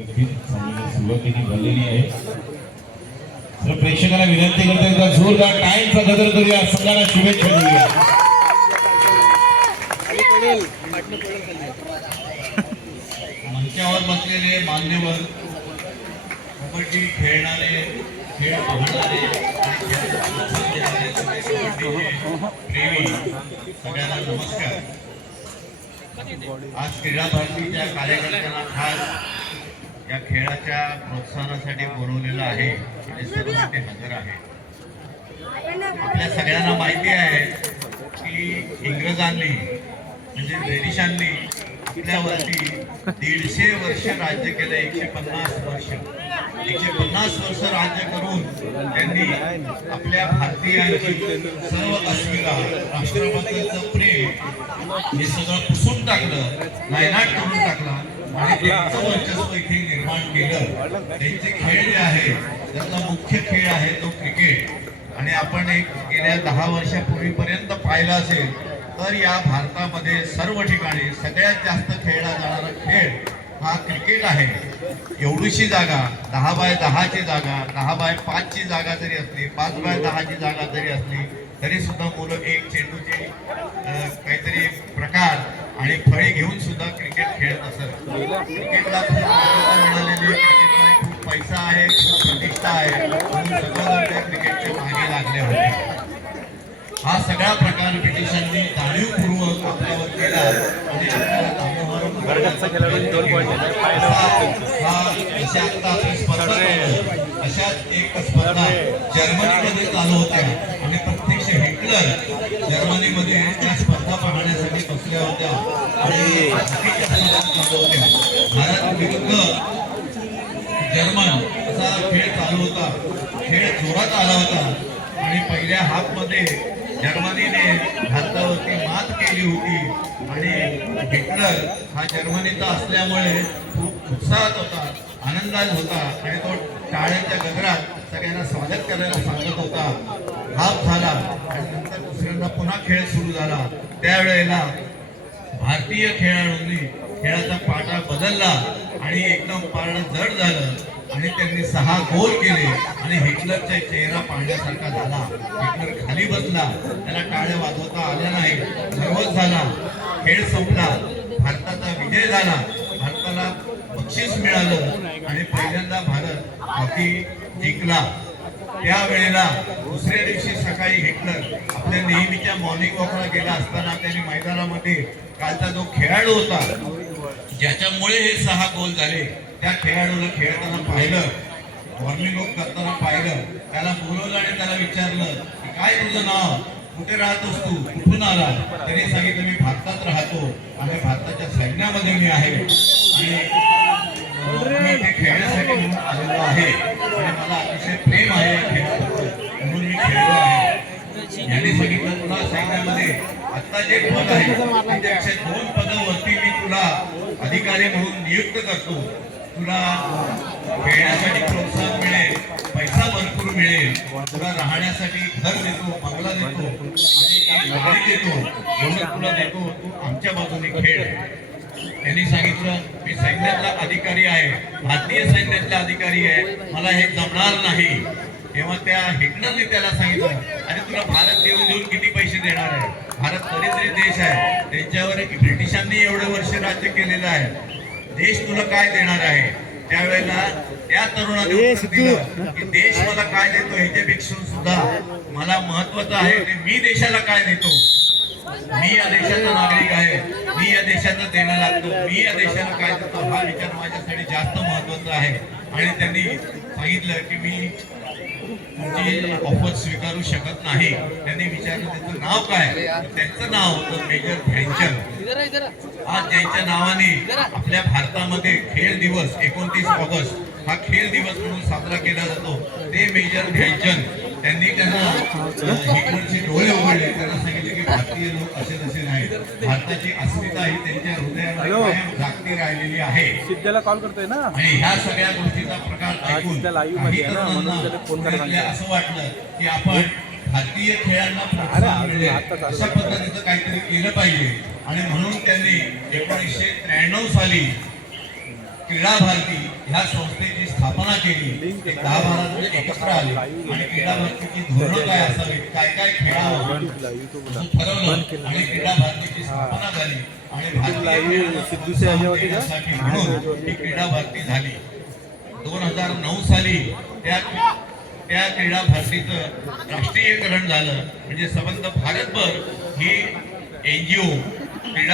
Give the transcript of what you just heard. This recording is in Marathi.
अगदी सुरुवातीने भरलेली आहे तर प्रेक्षकांना विनंती करतो एकदा जोरदार टाइमचा गदर करूया. सगळ्यांना शुभेच्छा देऊया. मंचावर बसलेले मान्यवर कबड्डी खेळणारे खेळ पाहणारे प्रेमी सगळ्यांना नमस्कार. आज क्रीडा भारतीच्या कार्यकर्त्यांना खास या खेळाच्या प्रोत्साहनासाठी बोलवलेलं आहे. आणि सर्व ते हजर आहे. आपल्या सगळ्यांना माहिती आहे की इंग्रजांनी म्हणजे ब्रिटिशांनी आपल्यावरती दीडशे वर्ष राज्य केलं एकशे पन्नास वर्ष. एकशे पन्नास वर्ष राज्य करून त्यांनी आपल्या भारतीयांची सर्व अस्मिता राष्ट्राबद्दलचं प्रेम हे सगळं पुसून टाकलं नायनाट करून टाकलं. इथे निर्माण केलं त्यांचे खेळ जे आहे त्यातला मुख्य खेळ आहे तो क्रिकेट आणि आपण एक गेल्या दहा वर्षापूर्वीपर्यंत पाहिलं असेल तर या भारतामध्ये सर्व ठिकाणी सगळ्यात जास्त खेळला जाणारा खेळ हा क्रिकेट आहे. एवढीशी जागा दहा बाय दहाची जागा दहा बाय पाचची जागा जरी असली पाच बाय दहाची जागा जरी असली तरी सुद्धा मुलं एक चेंडूचे काहीतरी प्रकार आणि फळे घेऊन सुद्धा क्रिकेट खेळत असत. क्रिकेटला खूप मान्यता मिळालेली. क्रिकेटमध्ये खूप पैसा आहे खूप प्रतिष्ठा आहे. म्हणून सगळं त्या क्रिकेटच्या मागे लागले होते. हा सगळा प्रकार ब्रिटिशांनी जाणीवपूर्वक आपल्यावर केला आणि आपल्याला अशाच एक स्पर्धा जर्मनीमध्ये चालू होत्या. आणि हिटलर जर्मनीमध्ये त्या स्पर्धा पाहण्यासाठी बसल्या होत्या. आणि भारत विरुद्ध जर्मन असा खेळ चालू होता. खेळ जोरात आला होता. आणि पहिल्या हाफमध्ये जर्मनीने भारतावरती मात केली होती. आणि हिटलर हा जर्मनीचा असल्यामुळे खूप उत्साहात होता आनंदात होता. आणि तो टाळ्यांच्या गजरात सगळ्यांना स्वागत करायला सांगत होता. हाफ झाला. आणि नंतर दुसऱ्यांदा पुन्हा खेळ सुरू झाला. त्यावेळेला भारतीय खेळाडूंनी खेळाचा पाटा बदलला आणि एकदम पारडं जड झालं आणि त्यांनी सहा गोल केले आणि हिटलरचा चेहरा पाहण्यासारखा झाला. हिटलर खाली बसला. त्याला टाळ्या वाजवता आल्या नाही नर्वस झाला. खेळ संपला. भारताचा विजय झाला. भारताला बक्षीस मिळालं आणि पहिल्यांदा भारत हॉकी जिंकला. त्यावेळेला दुसऱ्या दिवशी सकाळी हिटलर आपल्या नेहमीच्या मॉर्निंग वॉकला गेला असताना त्याने मैदानामध्ये कालचा जो खेळाडू होता ज्याच्यामुळे हे सहा गोल झाले त्या खेळाडूला खेळताना पाहिलं मॉर्निंग वॉक करताना पाहिलं त्याला बोलवलं आणि त्याला विचारलं की काय तुझं नाव? कुठे राहतोस तू? कुठून आला? त्याने सांगितलं मी भारतात राहतो. आणि भारताच्या सैन्यामध्ये मी आहे. आणि इथे खेळण्यासाठी म्हणून आलेलो आहे. आणि मला अतिशय प्रेम आहे खेळाबद्दल. म्हणून मी खेळलो आहे. यांनी सांगितलं तुला सैन्यामध्ये आता जे पद आहे त्याच्यापेक्षा दोन पदावरती मी तुला अधिकारी म्हणून नियुक्त करतो. तुला खेळण्यासाठी प्रोत्साहन मिळेल पैसा भरपूर मिळेल. तुला राहण्यासाठी घर देतो बंगला देतो आणि गाडी देतो एवढं तुला देतो तू आमच्या बाजूने खेळ. त्यांनी सांगितलं मी सैन्यातला अधिकारी आहे भारतीय सैन्यातला अधिकारी आहे मला हे जमणार नाही. तेव्हा त्या हिटलरने त्याला सांगितलं आणि तुला भारत देऊन देऊन किती पैसे देणार आहे? भारत तरी देश आहे. त्यांच्यावर ब्रिटिशांनी एवढे वर्ष राज्य केलेलं आहे. देश तुला काय देणार आहे? त्यावेळेला त्या तरुणाने की देश मला काय देतो ह्याच्यापेक्षा सुद्धा मला महत्वाचं आहे. की मी देशाला काय देतो? मी या देशाचा नागरिक आहे. मी या देशाचं देणं लागतो. मी या देशाला काय देतो? हा विचार माझ्यासाठी जास्त महत्त्वाचा आहे. आणि त्यांनी सांगितलं की मी जे ऑफर स्वीकारू शकत नाही त्यांनी विचारलं त्याचं नाव काय? त्यांचं नाव होतं मेजर ध्यानचंद. आज त्यांच्या नावाने आपल्या भारतामध्ये खेळ दिवस एकोणतीस ऑगस्ट हा खेळ दिवस म्हणून साजरा केला जातो. ते मेजर ध्यानचंद त्यांनी त्यांना डोळे उघडले. त्यांना सांगितले की भारतीय लोक असे तसे नाहीत. भारताची अस्मिता ही त्यांच्या जागती राहिलेली आहे. सिद्ध्याला कॉल करतोय ना? आणि ह्या सगळ्या गोष्टीचा प्रकार ऐकून असं वाटलं की आपण भारतीय खेळांना प्रोत्साहन मिळेल. अशा पद्धतीचं काहीतरी केलं पाहिजे. आणि म्हणून त्यांनी एकोणीसशे त्र्याण्णव साली क्रीडा भारती ह्या संस्थेची स्थापना केली. ते दहा बारा जण एकत्र आले. आणि क्रीडा भारतीची धोरणं काय असावी काय काय खेळावं? ठरवलं. आणि क्रीडा भारतीची स्थापना झाली. आणि भारतीय म्हणून ही क्रीडा भारती झाली. दोन हजार नऊ साली त्या त्या क्रीडा भारतीचं राष्ट्रीयकरण झालं. म्हणजे संबंध भारतभर ही एनजीओ क्रीडा